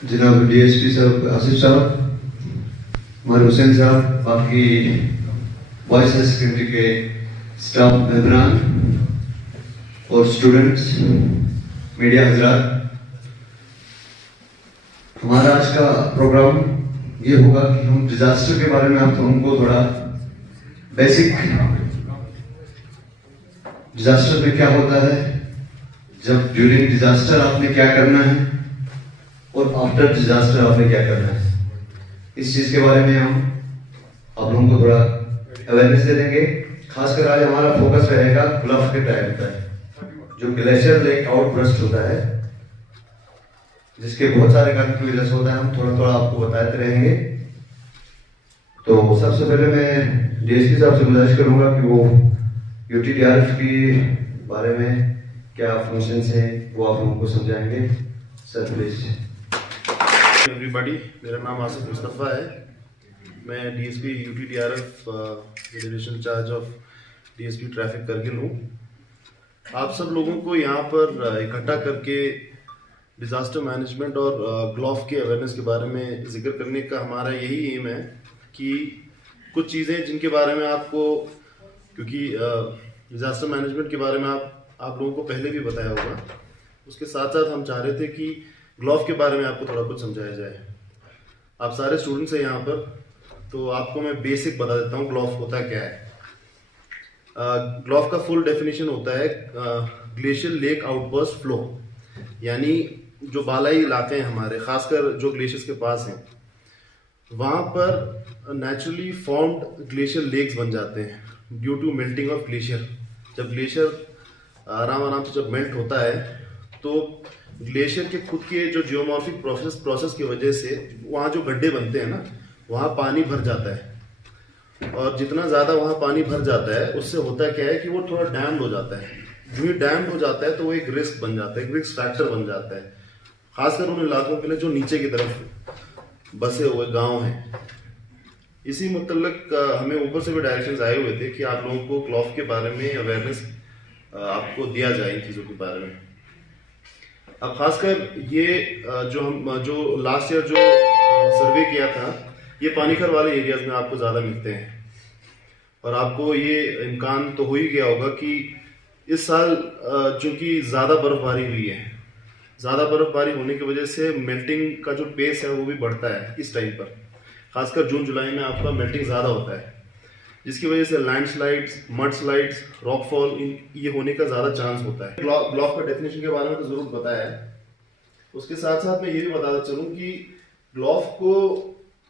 जनाब डीएसपी साहब आसिफ साहब, हमारे हुसैन साहब, बाकी वॉइस सेक्रेटरी के स्टाफ मेंबरान और स्टूडेंट्स, मीडिया हजरात, हमारा आज का प्रोग्राम ये होगा कि हम डिजास्टर के बारे में आप हमको थोड़ा बेसिक, डिजास्टर में क्या होता है, जब ड्यूरिंग डिजास्टर आपने क्या करना है और आफ्टर डिजास्टर आपने क्या करना है, इस चीज के बारे में हम आप लोगों को थोड़ा अवेयरनेस दे देंगे। खासकर आज हमारा फोकस रहेगा ग्लफ के टाइम पर, जो ग्लेशियर लेक आउटबर्स्ट होता है, जिसके बहुत सारे कंक्लूजन होता है, हम थोड़ा थोड़ा आपको बताते रहेंगे। तो सबसे पहले मैं डीएसपी साहब से गुजारिश करूंगा कि वो यूटीडीआरएफ के बारे में क्या फंक्शन है वो आप लोगों को समझाएंगे। Sir please. एवरीबॉडी, मेरा नाम आसिफ मुस्तफ़ा है। मैं DSP UTDRF division charge of DSP traffic Kargil हूँ। आप सब लोगों को यहाँ पर इकट्ठा करके डिज़ास्टर मैनेजमेंट और ग्लॉफ के अवेयरनेस के बारे में जिक्र करने का हमारा यही एम है कि कुछ चीज़ें जिनके बारे में आपको, क्योंकि डिज़ास्टर मैनेजमेंट के बारे में आप लोगों को पहले भी बताया होगा, उसके साथ साथ हम चाह रहे थे कि ग्लॉफ के बारे में आपको थोड़ा कुछ समझाया जाए। आप सारे स्टूडेंट्स हैं यहाँ पर, तो आपको मैं बेसिक बता देता हूँ ग्लॉफ होता क्या है। ग्लॉफ का फुल डेफिनेशन होता है ग्लेशियर लेक आउटबर्स्ट फ्लो, यानी जो बालाई इलाके हैं हमारे, खासकर जो ग्लेशियर्स के पास हैं, वहाँ पर नेचुरली फॉर्म्ड ग्लेशियर लेक्स बन जाते हैं due to melting of glacier. जब ग्लेशियर आराम से जब मेल्ट होता है तो ग्लेशियर के खुद के जो जियोमॉर्फिक प्रोसेस की वजह से वहाँ जो गड्ढे बनते हैं ना, वहाँ पानी भर जाता है, और जितना ज़्यादा वहाँ पानी भर जाता है उससे होता क्या है कि वो थोड़ा डैम्ड हो जाता है। जो ही डैम्ड हो जाता है तो वो एक रिस्क बन जाता है, एक रिस्क फैक्टर बन जाता है, खासकर उन इलाकों के लिए जो नीचे की तरफ बसे हुए गाँव हैं। इसी मतलब हमें ऊपर से भी डायरेक्शंस आए हुए थे कि आप लोगों को ग्लॉफ के बारे में अवेयरनेस आपको दिया जाए इन चीज़ों के बारे में। अब खासकर ये जो लास्ट ईयर जो सर्वे किया था, ये पानीखर वाले एरियाज में आपको ज़्यादा मिलते हैं, और आपको ये इम्कान तो हो ही गया होगा कि इस साल चूँकि ज़्यादा बर्फबारी हुई है, ज़्यादा बर्फबारी होने की वजह से मेल्टिंग का जो पेस है वो भी बढ़ता है इस टाइम पर। खासकर जून जुलाई में आपका मेल्टिंग ज़्यादा होता है, जिसकी वजह से लैंडस्लाइड्स, मड स्लाइड्स, रॉकफॉल ये होने का ज़्यादा चांस होता है। ग्लॉफ का डेफिनेशन के बारे में तो ज़रूर बताया है, उसके साथ साथ मैं ये भी बताता चलूँ कि ग्लॉफ को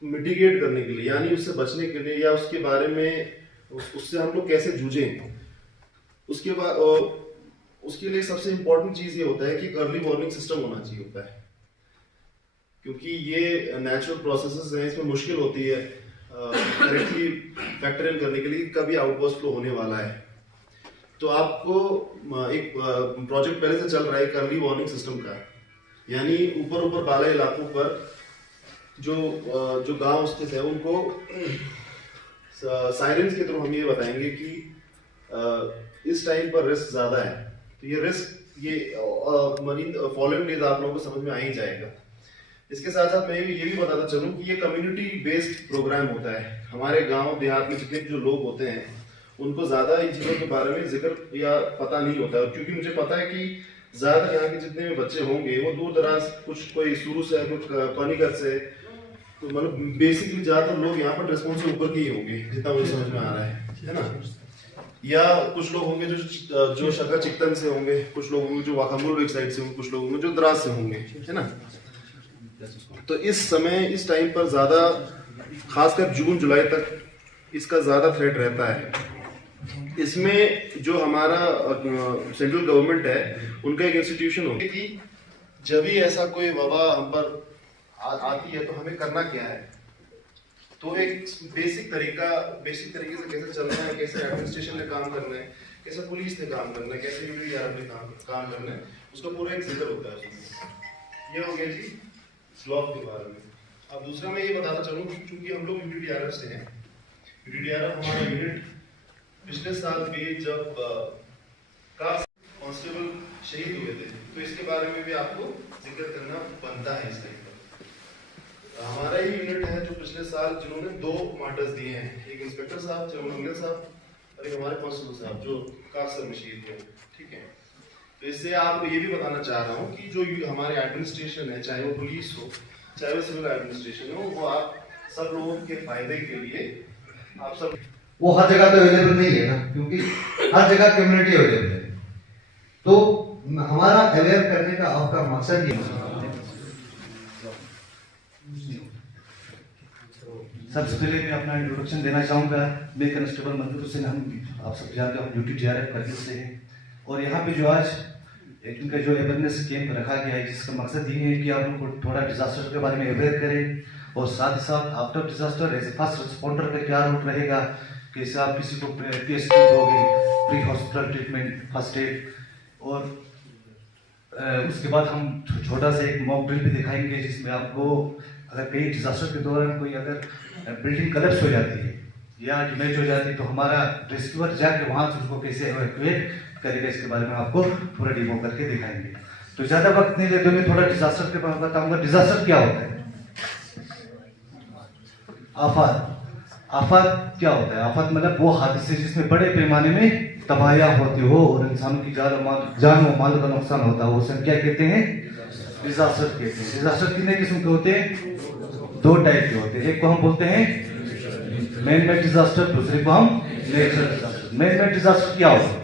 मिटिगेट करने के लिए, यानी उससे बचने के लिए, या उसके बारे में उससे हम लोग कैसे जूझें, उसके बाद उसके लिए सबसे इम्पोर्टेंट चीज़ ये होता है कि अर्ली वार्निंग सिस्टम होना चाहिए होता है, क्योंकि ये नेचुरल प्रोसेसेस हैं, इसमें मुश्किल होती है करेक्टली फैक्टर इन करने के लिए कभी आउटबर्स्ट फ्लो होने वाला है। तो आपको एक प्रोजेक्ट पहले से चल रहा है एक अर्ली वार्निंग सिस्टम का, यानी ऊपर बाला इलाकों पर जो गांव स्थित है उनको साइरेंस के थ्रू हम ये बताएंगे कि इस टाइम पर रिस्क ज़्यादा है। तो ये रिस्क मरीन फॉलोइंग डेज आप लोगों को समझ में आ ही जाएगा। इसके साथ साथ मैं ये भी बताता चलूँ कि ये कम्युनिटी बेस्ड प्रोग्राम होता है। हमारे गांव देहात में जितने भी जो लोग होते हैं उनको ज़्यादा इन चीज़ों के बारे में जिक्र या पता नहीं होता है, क्योंकि मुझे पता है कि ज़्यादा यहाँ के जितने भी बच्चे होंगे वो दूर दराज, कोई शुरू से, कुछ पानीगत से, तो मतलब बेसिकली ज़्यादातर लोग यहाँ पर रिस्पॉन्स से ऊपर के ही होंगे जितना मुझे समझ में आ रहा है ना। या कुछ लोग होंगे जो शक्कर चिकतन से होंगे, कुछ लोग होंगे जो वाखामुल वेक साइड से होंगे, कुछ लोग होंगे जो द्रास से होंगे, है ना। तो इस समय, इस टाइम पर ज़्यादा, खासकर जून जुलाई तक इसका ज़्यादा थ्रेट रहता है। इसमें जो हमारा सेंट्रल गवर्नमेंट है उनका एक इंस्टीट्यूशन होगा कि जब भी ऐसा कोई वबा हम पर आती है तो हमें करना क्या है। तो एक बेसिक तरीके से कैसे चलना है, कैसे एडमिनिस्ट्रेशन ने काम करना है, कैसे पुलिस ने काम करना है, कैसे यूटीडीआरएफ ने काम करना है, उसका पूरा एक जिक्र होता है उसमें। ये हो गया जी ग्लॉफ के बारे में। अब दूसरा मैं ये बताना चाहूँ कि चूंकि हम लोग यूटीडीआरएफ से हैं, यूटीडीआरएफ हमारा यूनिट पिछले साल भी जब कांस्टेबल शहीद हुए थे, तो इसके बारे में भी आपको जिक्र करना बनता है इस टाइम पर। हमारा ही यूनिट है जो पिछले साल जिन्होंने 2 मार्टर्स दिए हैं, एक इंस्पेक्टर साहब चमनगल साहब और एक हमारे कांस्टेबल साहब जो काकसर में शहीद हुए। ठीक है, तो इससे आपको ये भी बताना चाह रहा हूँ कि जो हमारे एडमिनिस्ट्रेशन है, चाहे वो पुलिस हो चाहे वो सिविल एडमिनिस्ट्रेशन हो, वो आप सब लोगों के फायदे के लिए आप सब, वो हर जगह तो अवेलेबल नहीं है ना, क्योंकि हर जगह कम्युनिटी अवेलेबल है। तो हमारा अवेयर करने का आपका मकसद ये है। सबसे पहले मैं अपना इंट्रोडक्शन देना चाहूँगा। मैं कांस्टेबल मंजूर हुसैन, हम आप सब जानते हो ड्यूटी JRF करके से हैं। और यहाँ पे जो आज एक इनका जो अवेयरनेस कैंप रखा गया है, जिसका मकसद ये है कि आप लोगों को थोड़ा डिजास्टर के बारे में अवेयर करें और साथ ही साथ after disaster as a first responder का क्या रूट रहेगा, कैसे आप किसी को PST दोगे, pre hospital treatment, first aid. और उसके बाद हम छोटा सा एक मॉक ड्रिल भी दिखाएंगे, जिसमें आपको अगर कहीं डिजास्टर के दौरान कोई अगर बिल्डिंग कलेप्स हो जाती है या डैमेज हो जाती है, तो हमारा रेस्क्यूअर जाके वहाँ से उसको कैसे एवैक्यूएट करेगा, इसके बारे में आपको पूरा डेमो करके दिखाएंगे। तो ज़्यादा वक्त नहीं लेते हुए थोड़ा डिजास्टर के बारे में बताऊंगा। डिजास्टर क्या होता है? आफत। आफत क्या होता है? आफत मतलब वो हादसे जिसमें बड़े पैमाने में तबाहियां होती हो और इंसानों की जान व माल का नुकसान होता है, वो सब क्या कहते हैं? डिजास्टर कहते हैं। डिजास्टर कितने किस्म के होते हैं? 2 टाइप के होते हैं। एक को हम बोलते हैं मैन मेड डिजास्टर, दूसरे को हम natural disaster. Man made disaster क्या होता है?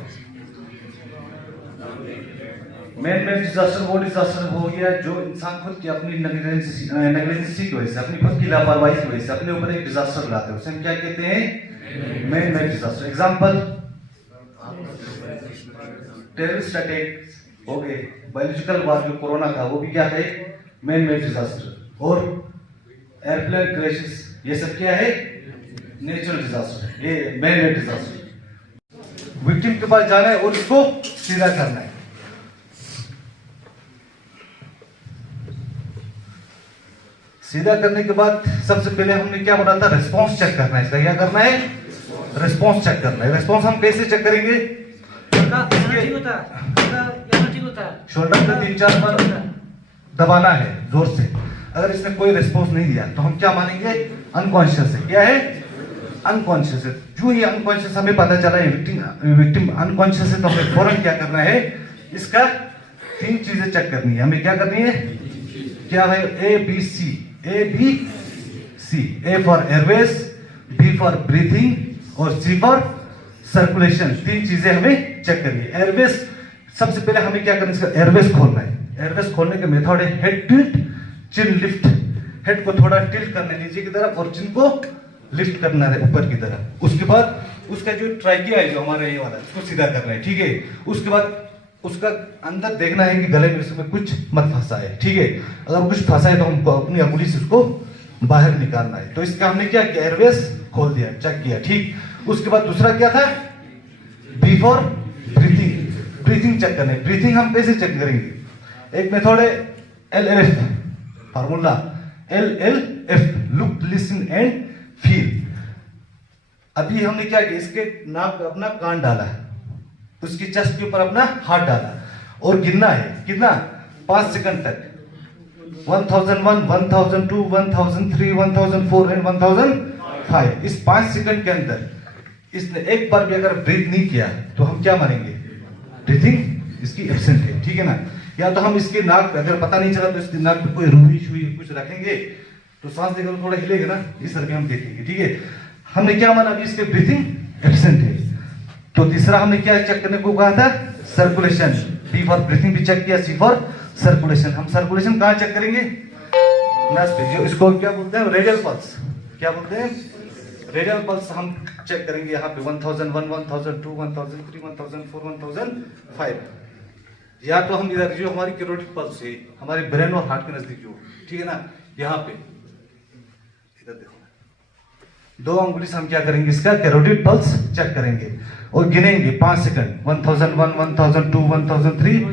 मैन मेड डिजास्टर वो डिजास्टर हो गया जो इंसान खुद की अपनी नेग्लिजेंसी की वजह से, अपनी खुद की लापरवाही की वजह से अपने ऊपर एक डिजास्टर लाते हैं, उसे हम क्या कहते हैं? Man made disaster. Example terrorist attack हो गए, बायोलॉजिकल वार जो कोरोना था वो भी क्या है? Man made disaster. और एयरप्लेन क्रैशेस, ये सब क्या है? नेचुरल डिजास्टर है, ये मैन मेड डिजास्टर। विक्टिम के पास जाना है और उसको सीधा करना है। सीधा करने के बाद सबसे पहले हमने क्या बोला था? रिस्पॉन्स चेक करना है। इसका क्या करना है? रिस्पॉन्स चेक करना है। रिस्पॉन्स हम कैसे चेक करेंगे? शोल्डर पे 3-4 बार दबाना है जोर से। अगर इसने कोई रिस्पॉन्स नहीं दिया तो हम क्या मानेंगे? अनकॉन्शियस है। क्या है? अनकॉन्शियस है। जो ही अनकॉन्शियस हमें पता चला है विक्टिम अनकॉन्शियस है, तो हमें फौरन क्या करना है? इसका 3 चीजें चेक करनी है। हमें क्या करनी है? क्या है? ABC, A for Airways, B for breathing और C फॉर सर्कुलेशन। 3 चीजें हमें चेक करनी है। एयरवेज सबसे पहले हमें क्या करना है? इसका एयरवेज खोलना है। एयरवेज खोलने के मेथड है हेड टिल्ट, चिन लिफ्ट। हेड को थोड़ा टिल्ट करना है नीचे की तरफ और चिन को लिफ्ट करना है ऊपर की तरफ। उसके बाद उसका जो ट्राइकिया है, जो हमारा ये वाला, उसको सीधा करना है। ठीक है, उसके बाद उसका अंदर देखना है कि गले में इसमें कुछ मत फंसा है। ठीक है, अगर कुछ फंसा है तो हमको अपनी अंगुली से उसको बाहर निकालना है। तो इसका हमने क्या किया? एयरवेज खोल दिया, चेक किया। ठीक, उसके बाद दूसरा क्या था? B for breathing. Breathing check करना है। ब्रीथिंग हम कैसे चेक करेंगे? एक मेथड है LLF, formula LLF, look, listen and feel. अभी हमने क्या किया? इसके नाक पे अपना कान डाला, उसकी चेस्ट के ऊपर अपना हाथ डाला और गिनना है। कितना? 5 सेकंड तक। 1001, 1002, 1003, 1004 एंड 1005। इस 5 सेकंड के अंदर इसने एक बार भी अगर ब्रीथ नहीं किया तो हम क्या मानेंगे? ब्रीथिंग इसकी एब्सेंट है। ठीक है ना? या तो हम इसके नाक पे, अगर पता नहीं चला तो इसके नाक पे कोई रुई शुई कुछ रखेंगे तो सांस लेकर थोड़ा हिलेगा ना, इस तरह के हम देखेंगे। ठीक है, हमने क्या माना? अभी इसके ब्रीथिंग एब्सेंट है। तो तीसरा हमने क्या चेक करने को कहा था? सर्कुलेशन। B फॉर ब्रीथिंग भी चेक किया, C फॉर सर्कुलेशन। हम सर्कुलेशन कहाँ चेक करेंगे? नस पे, जो इसको क्या बोलते हैं? Radial pulse. क्या बोलते हैं? रेडियल पल्स हम चेक करेंगे यहाँ पे 1001, 1002, 1003, 1004, 1005। या तो हम इधर जो हमारी कैरोटिड पल्स है, हमारे ब्रेन और हार्ट के नजदीक जो, ठीक है ना, यहाँ पे इधर देखो 2 अंगुली से हम क्या करेंगे? इसका कैरोटिड पल्स चेक करेंगे और गिनेंगे 5 सेकंड। 1001, 1002, 1003,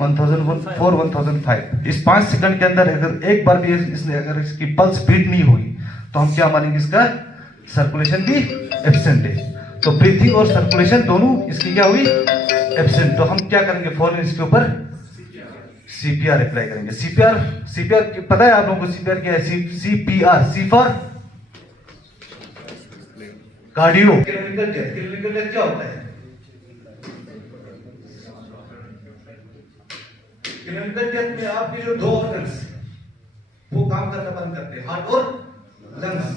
1004, 1005। इस 5 सेकंड के अंदर अगर एक बार भी इसने अगर इसकी पल्स बीट नहीं हुई तो हम क्या मानेंगे? इसका सर्कुलेशन भी एब्सेंट है। तो ब्रीथिंग और सर्कुलेशन दोनों इसकी क्या हुई? एब्सेंट। तो हम क्या करेंगे? फौरन इसके ऊपर CPR अप्लाई करेंगे। CPR पता है आप लोगों को CPR क्या है? CPR, C for cardio. Clinical death क्या होता है? क्लिनिकल डेथ में आपके जो दो ऑर्गन्स वो काम करना बंद करते हैं, हार्ट और लंग्स।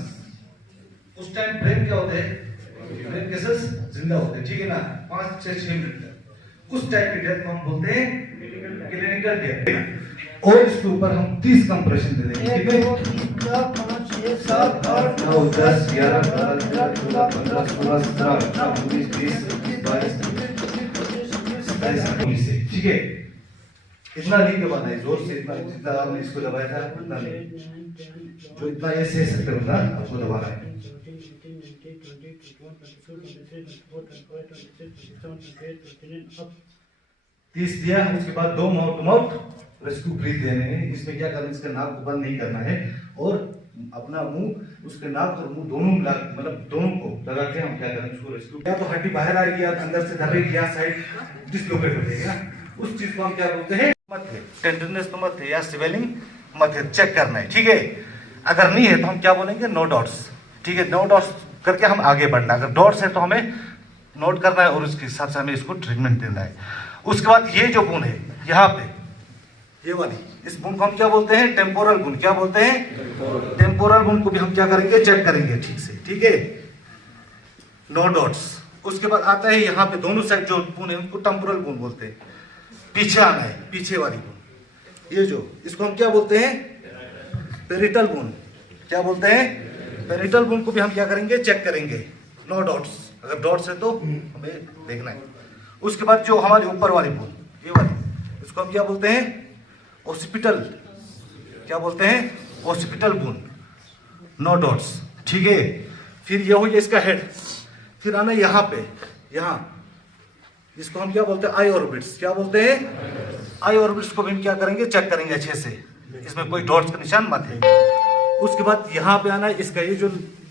उस टाइम ब्रेन क्या होते हैं? ब्रेन केसेस जिंदा होते हैं, ठीक है ना, 5 से 6 मिनट तक। उस टाइप की डेथ को हम बोलते हैं क्लिनिकल डेथ। और इसके ऊपर हम 30 कंप्रेशन दे देंगे, ठीक है? 5, 6, 7, 8, 9, 10, 11, 12, 13, 14, 15, 16, 17, 18, 19, 20, 22, 23, 24, ठीक है? इतना नहीं दबाना है जोर से, इतना जितना आपने इसको दबाया था उतना नहीं, जो इतना ये सह सकते हो ना आपको दबाना है। 30 दिया। उसके बाद 2 mouth to mouth rescue breath देने हैं। इसमें क्या करना है? इसका नाक को बंद नहीं करना है और अपना मुंह उसके नाक और मुंह दोनों मिला, मतलब दोनों को लगा के हम क्या करेंगे उसको रेस्क्यू। या तो हड्डी बाहर आएगी या अंदर से दबेगी या साइड डिसलोकेट हो जाएगी ना, उस चीज को हम क्या बोलते हैं? मत है, टेंडरनेस तो मत है या स्वेलिंग मत है, चेक करना है, ठीक है? अगर नहीं है तो हम क्या बोलेंगे? नो डॉट्स, ठीक है? नो डॉट्स करके हम आगे बढ़ना। अगर डॉट्स है तो हमें नोट करना है और उसके हिसाब से हमें इसको ट्रीटमेंट देना है। उसके बाद ये जो बून है यहाँ पे, ये वाली, इस बून को हम क्या बोलते हैं? टेम्पोरल बून। क्या बोलते हैं? टेम्पोरल बून को भी हम क्या करेंगे? चेक करेंगे ठीक से, ठीक है? No dots. उसके बाद आता है यहाँ पे दोनों साइड जो बून है उनको टेम्पोरल बून बोलते हैं। पीछे आना है, पीछे वाली बून, ये जो, इसको हम क्या बोलते हैं? पेरिटल बून। क्या बोलते हैं? पेरिटल बून को भी हम क्या करेंगे? चेक करेंगे। नो डॉट्स, अगर डॉट्स है तो हमें देखना है। उसके बाद जो हमारे ऊपर वाली बून, ये वाली, इसको हम क्या बोलते हैं? ओसिपिटल। क्या बोलते हैं? ओसिपिटल बून। नो डॉट्स, ठीक है? फिर ये हो गया इसका हेड। फिर आना यहाँ पे, यहाँ, इसको हम क्या बोलते हैं? आई ऑर्बिट्स। क्या बोलते हैं? आई ऑर्बिट्स को भी हम क्या करेंगे? चेक करेंगे अच्छे से, इसमें कोई डॉट्स का निशान मत है। उसके बाद यहाँ पे आना है इसका, ये जो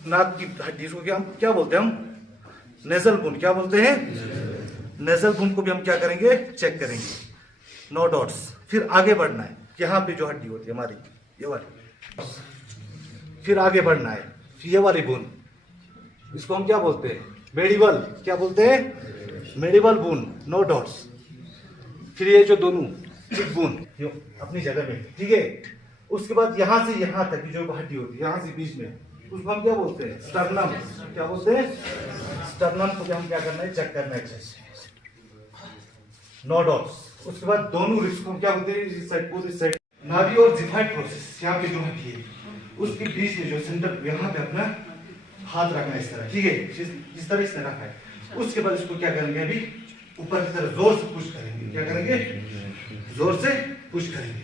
नाक की हड्डी, इसको क्या बोलते हैं हम? Nasal bone. क्या बोलते हैं? नेजल बोन को भी हम क्या करेंगे? चेक करेंगे। No dots. फिर आगे बढ़ना है, यहाँ पे जो हड्डी होती है हमारी, ये वाली, फिर आगे बढ़ना है, ये वाली बोन, इसको हम क्या बोलते हैं? मेडिवल। क्या बोलते हैं? मेडिवल बोन। No dots. फिर ये जो दोनों चिक बोन अपनी जगह में, ठीक है? उसके बाद यहाँ से यहाँ तक की जो हड्डी होती है, यहाँ से बीच में, उसको हम क्या बोलते हैं? स्टर्नम। क्या बोलते हैं? स्टर्नम को हम क्या करना है? चेक करना है अच्छे से। No dots. उसके बाद दोनों रिब्स को क्या बोलते हैं? इस साइड को, इस साइड। नाभि और जिफाइड प्रोसेस, यहाँ पे जो हड्डी है उसके बीच में जो सेंटर, यहाँ पे अपना हाथ रखना है इस तरह, ठीक है? इस तरह इसने रखा है। उसके बाद इसको क्या करेंगे? अभी ऊपर की तरफ जोर से पुश करेंगे। क्या करेंगे? जोर से पुश करेंगे।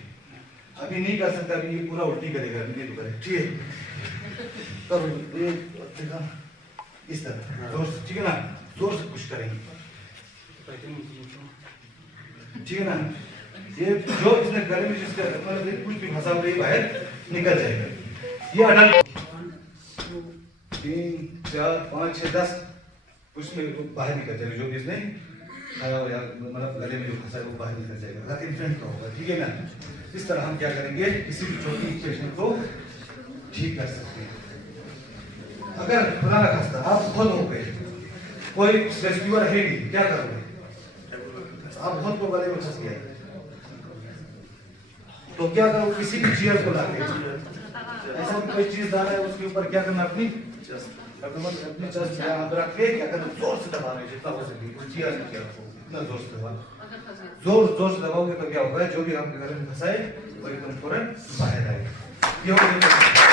अभी नहीं कर सकता, अभी ये पूरा उल्टी करेगा, अभी नहीं तो करे, ठीक है? करो ये देखा, इस तरह जोर से, ठीक है ना? जोर से पुश करेंगे, ठीक है ना? ये जो इसने गले में जिसका मतलब कुछ भी फंसा हुआ बाहर निकल जाएगा। ये अडल्ट 3, 4, 5, 6, 10 उसमें बाहर निकल जाएगा, जो भी इसने खाया हो या मतलब गले में जो फंसा है वो बाहर निकल जाएगा। अगर इन्फेंट का होगा, ठीक है ना? इस तरह हम क्या करेंगे? किसी भी छोटी पेशेंट को ठीक कर सकते हैं। अगर खुदा न खास्ता आप खुद हो गए, कोई रेस्क्यूअर है नहीं, क्या करोगे? आप खुद को गले में फंस गए तो क्या करो? किसी भी चीज को लाके ऐसा कोई चीज डाला है उसके ऊपर क्या करना? अपनी चेस्ट यहाँ पे रख के क्या करना? जोर से दबाना है जितना हो सके। चीज नहीं किया आपको, इतना जोर से दबाना। जोर से दबाओगे तो क्या होगा? जो भी आपके गले में फंसा है वो एकदम तुरंत बाहर आएगा। ये हो गया।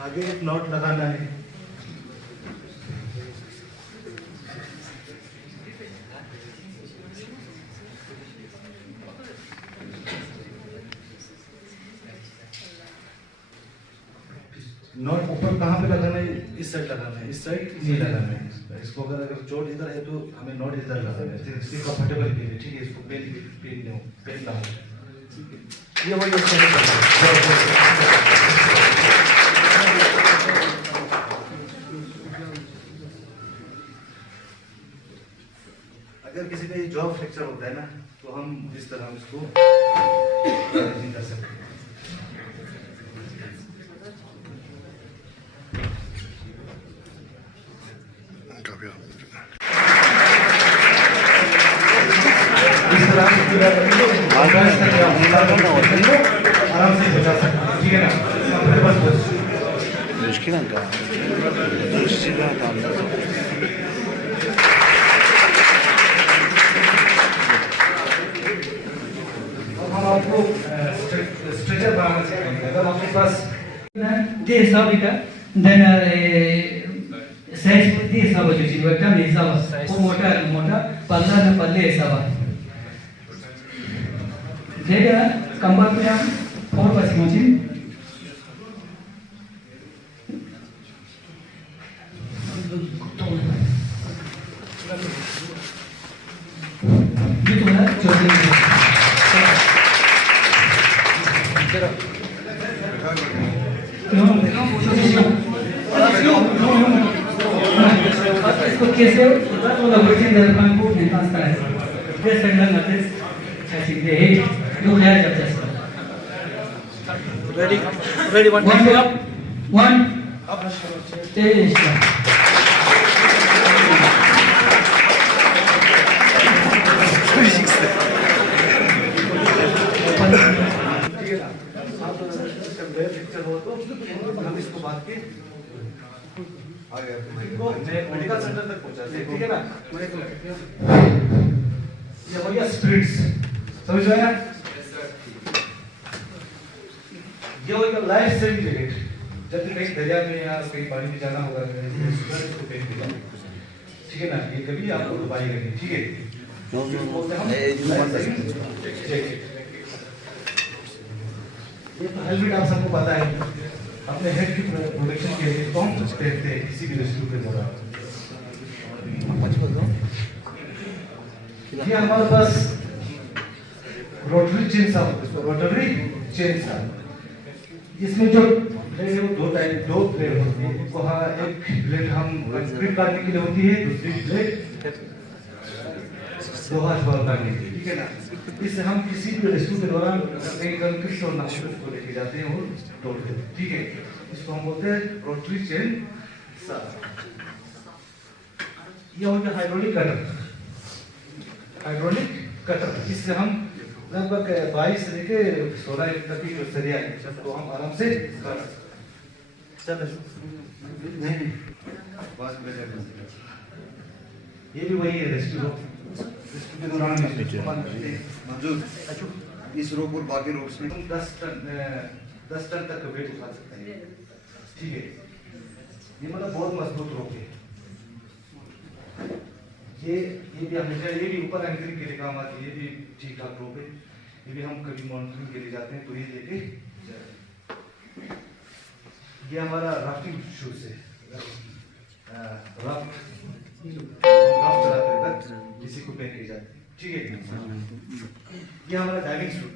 आगे एक नॉट लगाना है। नॉट ऊपर कहाँ पे लगाना है, इस साइड लगाना है, इस साइड नहीं लगाना है। इसको अगर चोट इधर है तो हमें नॉट इधर लगाना है, इसलिए कंफर्टेबल के लिए, ठीक है। इसको पेन लगाओ, ये वही अगर किसी का ये जॉ फ्रैक्चर होता है ना, तो हम इस तरह इसको नहीं कर सकते। इस तरह से पूरा आराम से बचा सकते हैं, ठीक है ना। मुश्किल हम आपको स्ट्रेचर बनाना सिखाएंगे। अगर आपके पास dia sabita dan size pun dia sama cuci macam ni sama pun motor palla na palle sama dia kambal tu yang 4 pas cuci gitu na cuci इसको कैसे वाला वर्जन दे पान को नहीं पास है ये संगन नोटिस ऐसी दे जो है जब तक रेडी वन अप स्टेज हम इसको बात के मेडिकल सेंटर तक पहुंचाते हैं, ठीक है ना। ये हो गया स्पिरिट्स, समझ में आया। ये हो गया लाइफ सेविंग जैकेट, जब भी कहीं दरिया में या कहीं पानी में जाना होगा इसको पहन के जाओ, ठीक है ना। ये कभी आपको डुबाएगा नहीं, ठीक है। ये तो हेलमेट आप सबको पता है, अपने हेड की प्रोटेक्शन के लिए कौन पहनते हैं किसी भी रेस्क्यू के दौरान। ये हमारे पास रोटरी चेन सा, रोटरी चेन सा, इसमें जो ब्लेड है वो दो ब्लेड होती है। वहाँ एक ब्लेड हम ग्रिप काटने के लिए होती है, दूसरी ब्लेड लोहा छुपाव करने के लिए, ठीक है ना। इससे हम किसी भी रेस्क्यू के दौरान कहीं कंक्रीट और नाखून को लेके जाते हैं और तोड़ते हैं, ठीक है। इसको हम बोलते हैं रोटरी चेन सा। ये हो गया हाइड्रोलिक कटर, हाइड्रोलिक कटर। इससे हम लगभग 22 से लेके 16 इंच तक की जो सरिया है तो हम आराम से कर सकते हैं। ये भी वही है रेस्क्यू के दौरान मौजूद इस रोप और बाकी रोप्स में 10 टन तक वेट उठा सकते हैं, ठीक है। ये मतलब बहुत मजबूत रोप है। ये भी हमेशा ये भी ऊपर एंकरिंग के लिए काम आती है, ये भी ठीक ठाक रोप है। ये भी हम कभी मॉनिटरिंग के लिए जाते हैं तो ये लेके ये हमारा राफ्टिंग शूज है, राफ्ट चलाते वक्त इसी को पहन के जाते हैं, ठीक है। ये हमारा डाइविंग सूट,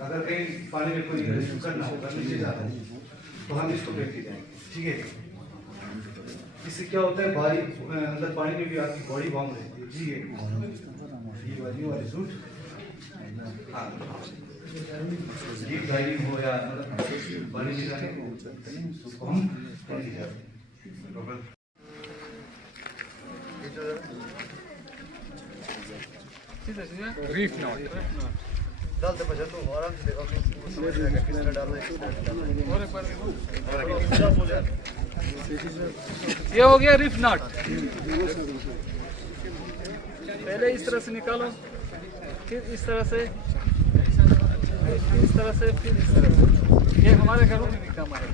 अगर कहीं पानी में कोई रेस्क्यू करना होगा, नीचे जाना है तो हम इसको पहन के जाएंगे, ठीक है। इससे क्या होता है, बारी अंदर पानी में भी आपकी बॉडी वार्म रहती है, ठीक है। ये वाली सूट, हाँ, ये डाइविंग हो या पानी में जाने को उसको हम पहन के जाते हैं। रीफ नॉट डालते बचा तो आराम से देखो किसने डालना है। ये हो गया रीफ नॉट। पहले इस तरह से निकालो, फिर इस तरह से, फिर इस तरह से, फिर इस तरह से। ये हमारे घरों में भी काम आएगा।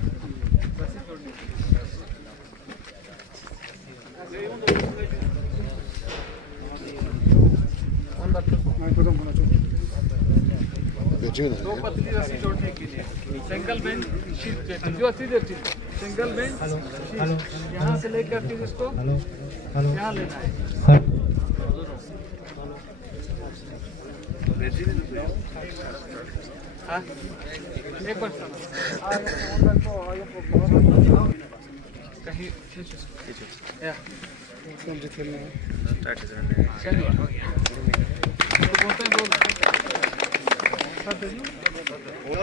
दो पतली रस्सी जोड़ने के लिए सिंगल बेंच जो सीधे सिंगल बेंच यहाँ से लेकर फिर इसको यहाँ लेना है। हाँ एक बार कहीं या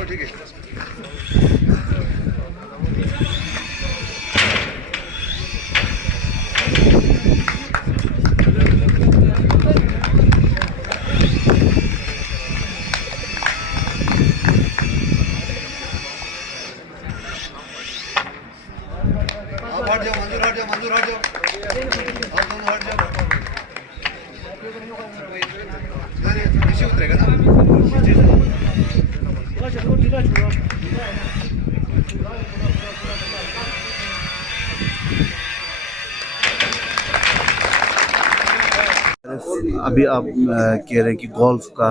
ठीक है। आप हट जाओ, मंजूर हट जाओ, मंजूर हट जाओ, आप दोनों हट जाओ। नीचे उतरेगा ना। अभी आप कह रहे हैं कि गोल्फ का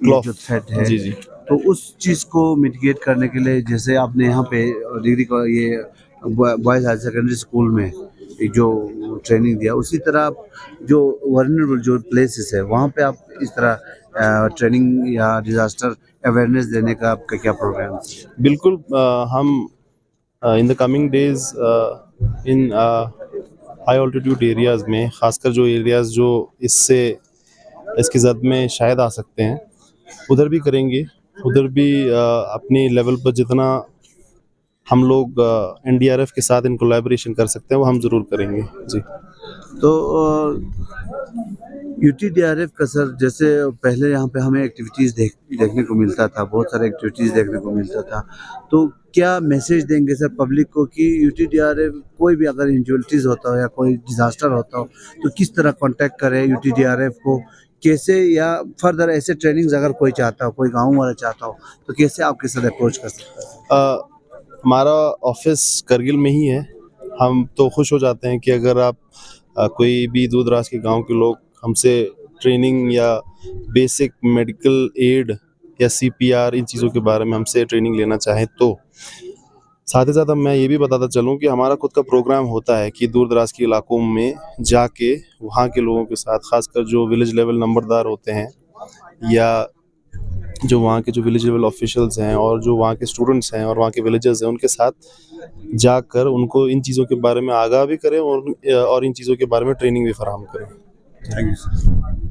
ये जो थ्रेट है, जी जी तो उस चीज़ को मिटिगेट करने के लिए जैसे आपने यहाँ पे डिग्री का ये बॉयज़ हायर सेकेंडरी स्कूल में एक जो ट्रेनिंग दिया, उसी तरह आप जो वर्नरेबल जो प्लेसेस है वहाँ पे आप इस तरह ट्रेनिंग या डिज़ास्टर अवेयरनेस देने का आपका क्या प्रोग्राम है? बिल्कुल हम in the coming days in high altitude areas में, ख़ासकर जो एरियाज़ जो इसकी ज़द में शायद आ सकते हैं, उधर भी करेंगे। उधर भी अपनी लेवल पर जितना हम लोग NDRF के साथ इन कोलैबोरेशन कर सकते हैं वो हम ज़रूर करेंगे जी। तो UTDRF का सर, जैसे पहले यहाँ पे हमें एक्टिविटीज़ देखने को मिलता था, बहुत सारे एक्टिविटीज़ देखने को मिलता था, तो क्या मैसेज देंगे सर पब्लिक को कि UTDRF कोई भी अगर इंजुअलिटीज़ होता हो या कोई डिज़ास्टर होता हो तो किस तरह कांटेक्ट करें UTDRF को, कैसे, या फर्दर ऐसे ट्रेनिंग्स अगर कोई चाहता हो, कोई गाँव वाला चाहता हो तो कैसे आपके साथ अप्रोच कर सकता है? हमारा ऑफिस करगिल में ही है। हम तो खुश हो जाते हैं कि अगर आप कोई भी दूर दराज के गांव के लोग हमसे ट्रेनिंग या बेसिक मेडिकल एड या CPR इन चीज़ों के बारे में हमसे ट्रेनिंग लेना चाहें तो। साथ ही साथ मैं ये भी बताता चलूँ कि हमारा खुद का प्रोग्राम होता है कि दूर दराज के इलाकों में जाके वहाँ के लोगों के साथ, खासकर जो विलेज लेवल नंबरदार होते हैं या जो वहाँ के जो विलेज लेवल ऑफिशियल्स हैं और जो वहाँ के स्टूडेंट्स हैं और वहाँ के विलेजर्स हैं, उनके साथ जाकर उनको इन चीज़ों के बारे में आगाह भी करें और इन चीज़ों के बारे में ट्रेनिंग भी फराहम करें। Thank you sir.